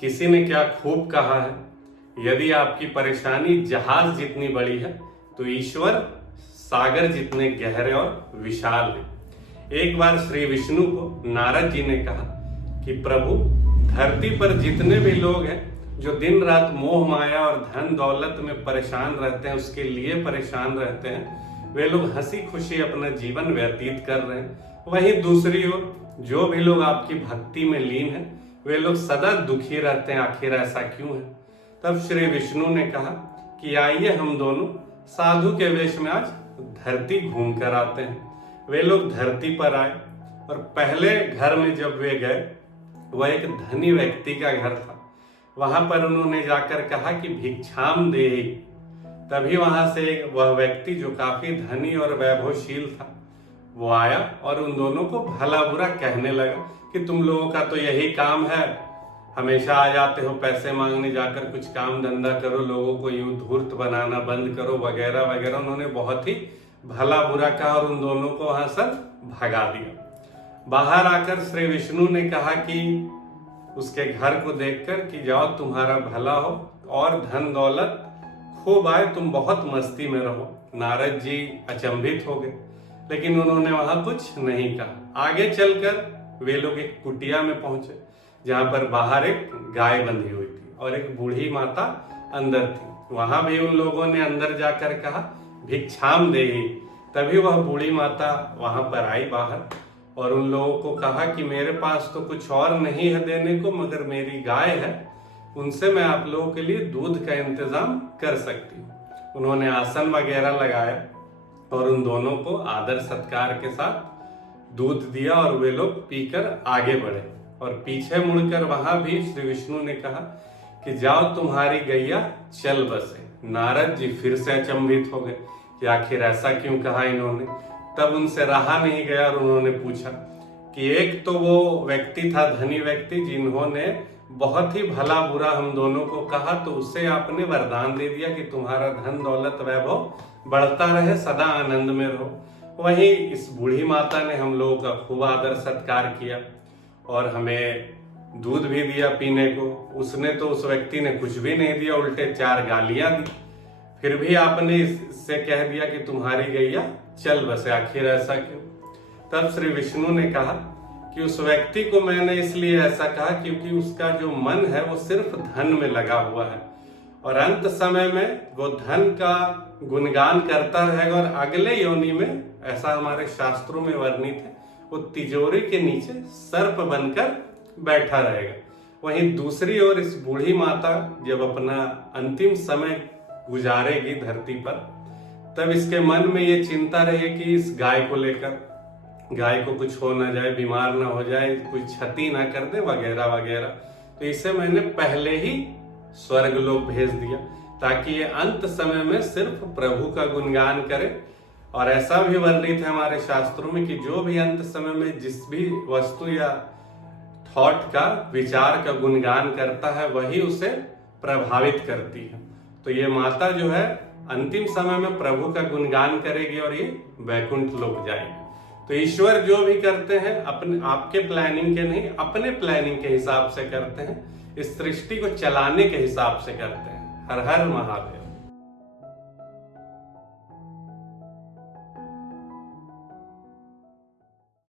किसी ने क्या खूब कहा है, यदि आपकी परेशानी जहाज जितनी बड़ी है तो ईश्वर सागर जितने गहरे और विशाल है। एक बार श्री विष्णु को नारद जी ने कहा कि प्रभु, धरती पर जितने भी लोग हैं जो दिन रात मोह माया और धन दौलत में परेशान रहते हैं, उसके लिए परेशान रहते हैं, वे लोग हंसी खुशी अपना जीवन व्यतीत कर रहे हैं। वहीं दूसरी ओर जो भी लोग आपकी भक्ति में लीन हैं, वे लोग सदा दुखी रहते हैं। आखिर ऐसा क्यों है? तब श्री विष्णु ने कहा कि आइए हम दोनों साधु के वेश में आज धरती घूम कर आते हैं। वे लोग धरती पर आए और पहले घर में जब वे गए, वह एक धनी व्यक्ति का घर था। वहां पर उन्होंने जाकर कहा कि भिक्षाम देहि। तभी वहां से वह व्यक्ति जो काफी धनी और वैभवशील था, वो आया और उन दोनों को भला बुरा कहने लगा कि तुम लोगों का तो यही काम है, हमेशा आ जाते हो पैसे मांगने, जाकर कुछ काम धंधा करो, लोगों को यूं धूर्त बनाना बंद करो, वगैरह वगैरह। उन्होंने बहुत ही भला बुरा कहा और उन दोनों को वहां से भगा दिया। बाहर आकर श्री विष्णु ने कहा कि उसके घर को देखकर कि जाओ, तुम्हारा भला हो और धन दौलत खूब आए, तुम बहुत मस्ती में रहो। नारद जी अचंभित हो गए, लेकिन उन्होंने वहां कुछ नहीं कहा। आगे चलकर वे लोग एक कुटिया में पहुंचे, जहां पर बाहर एक गाय बंधी हुई थी और एक बूढ़ी माता अंदर थी। वहां भी उन लोगों ने अंदर जाकर कहा भिक्षाम देहि। तभी वह बूढ़ी माता वहां पर आई बाहर और उन लोगों को कहा कि मेरे पास तो कुछ और नहीं है देने को, मगर मेरी गाय है, उनसे मैं आप लोगों के लिए दूध का इंतजाम कर सकती हूँ। उन्होंने आसन वगैरह लगाया और उन दोनों को आदर सत्कार के साथ दूध दिया और वे लोग पीकर आगे बढ़े। और पीछे मुड़कर वहां भी श्री विष्णु ने कहा कि जाओ, तुम्हारी गैया चल बसे। नारद जी फिर से अचंभित हो गए कि आखिर ऐसा क्यों कहा इन्होंने। तब उनसे रहा नहीं गया और उन्होंने पूछा कि एक तो वो व्यक्ति था, धनी व्यक्ति, जिन्होंने बहुत ही भला बुरा हम दोनों को कहा, तो उसे आपने वरदान दे दिया कि तुम्हारा धन दौलत वैभव बढ़ता रहे, सदा आनंद में रहो। वहीं इस बूढ़ी माता ने हम लोगों का खूब आदर सत्कार किया और हमें दूध भी दिया पीने को। उसने तो, उस व्यक्ति ने कुछ भी नहीं दिया, उल्टे 4 गालियां दी। फिर भी आपने इससे कह दिया कि तुम्हारी गैया चल बसे, आखिर ऐसा क्यों? तब श्री विष्णु ने कहा कि उस व्यक्ति को मैंने इसलिए ऐसा कहा क्योंकि उसका जो मन है वो सिर्फ धन में लगा हुआ है और अंत समय में वो धन का गुणगान करता रहेगा और अगले योनि में, ऐसा हमारे शास्त्रों में वर्णित है, वो तिजोरी के नीचे सर्प बनकर बैठा रहेगा। वहीं दूसरी ओर इस बूढ़ी माता जब अपना अंतिम समय गुजारेगी धरती पर, तब इसके मन में ये चिंता रहेगी कि इस गाय को लेकर, गाय को कुछ हो ना जाए, बीमार ना हो जाए, कोई क्षति ना कर दे, वगैरह वगैरह। तो इसे मैंने पहले ही स्वर्गलोक भेज दिया ताकि ये अंत समय में सिर्फ प्रभु का गुणगान करे। और ऐसा भी वर्णित है हमारे शास्त्रों में कि जो भी अंत समय में जिस भी वस्तु या थॉट का, विचार का गुणगान करता है, वही उसे प्रभावित करती है। तो ये माता जो है अंतिम समय में प्रभु का गुणगान करेगी और ये वैकुंठ लोक जाएगी। तो ईश्वर जो भी करते हैं अपने, आपके प्लानिंग के नहीं, अपने प्लानिंग के हिसाब से करते हैं, इस सृष्टि को चलाने के हिसाब से करते हैं। हर हर महादेव।